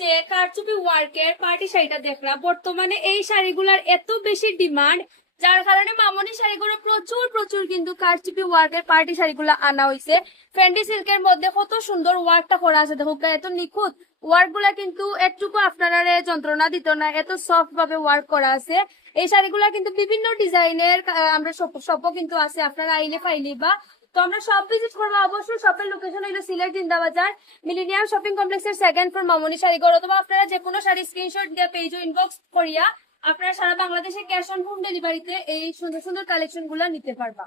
যে কারচুপি ওয়ার্কের পার্টি শাড়িটা দেখলাম, বর্তমানে এই শাড়িগুলার এত বেশি ডিমান্ড, যার কারণে মামনি শাড়িগুলো প্রচুর প্রচুর কিন্তু কারচুপি ওয়ার্কের পার্টি শাড়িগুলো আনা হয়েছে। ফেন্ডি সিল্কের মধ্যে কত সুন্দর ওয়ার্কটা করা আছে, দেখো এত নিখুঁত ওয়ার্ক গুলা, কিন্তু একটুকু আপনারা যন্ত্রণা দিত না, এত সফট ভাবে ওয়ার্ক করা আছে। এই শাড়িগুলা কিন্তু বিভিন্ন ডিজাইনের আমরা সবও কিন্তু আছে, আপনারা আইলে ফাইলি বা। তো আমরা সব ভিজিট করবো অবশ্যই। শপের লোকেশন হলো সিলেট জিন্দাবাজার মিলেনিয়াম শপিং কমপ্লেক্সের সেকেন্ড ফ্লোর মামনি শাড়িঘর, অথবা আপনারা যে কোনো শাড়ি স্ক্রিনশট দিয়ে পেজ ইনবক্স করিয়া আপনারা সারা বাংলাদেশে ক্যাশ অন হোম ডেলিভারিতে এই সুন্দর সুন্দর কালেকশন গুলা নিতে পারবা।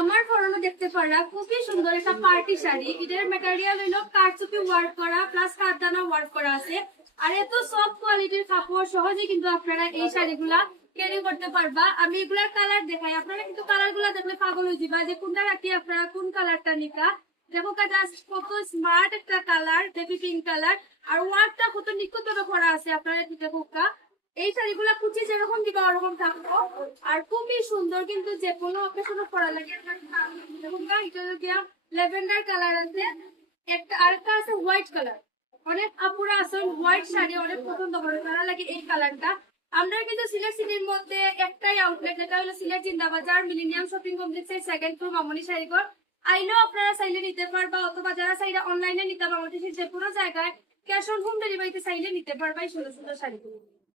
আমার ফরনো দেখতে পারা খুবই সুন্দর একটা পার্টি শাড়ি, এটার ম্যাটেরিয়াল হইলো কারচুপি ওয়ার্ক করা প্লাস কারদানা ওয়ার্ক করা আছে। আর এত সফট কোয়ালিটির কাপড়, সহজে কিন্তু আপনারা এই শাড়িগুলা ক্যারি করতে পারবা। আমি এগুলার কালার দেখাই, আপনারা কিন্তু কালার গুলা দেখলে পাগল হয়ে যাবা যে কোনটা রাখি আপনারা কোন কালারটা নিকা। দেখো জাস্ট কত স্মার্ট একটা কালার, বেবি পিঙ্ক কালার, আর ওয়ার্কটা কত নিখুঁত ভাবে করা আছে। আপনারা দেখো এই শাড়িগুলা কুচি যেরকম দিবা ওরকম থাকবো, আর খুবই সুন্দর, কিন্তু যে কোনো অকেশনে পরা লাগে। ল্যাভেন্ডার কালার আছে একটা, আরেকটা আছে হোয়াইট কালার। অনেক আপুরা আছে হোয়াইট শাড়ি অনেক পছন্দ করে, তারা লাগে এই কালারটা। আমরা কিন্তু সিলেট সিটির মধ্যে একটাই আউটলেট, যেটা হলো সিলেট জিন্দাবাজার মিলেনিয়াম শপিং কমপ্লেক্সের সেকেন্ড ফ্লোর মামনি শাড়িঘর। আইলেও আপনারা চাইলে নিতে পারবা, অথবা যারা চাইলে অনলাইনে নিতে পারবা, যে কোনো জায়গায় ক্যাশ অন হোম ডেলিভারিতে চাইলে নিতে পারবা এই সুন্দর সুন্দর শাড়িগুলো।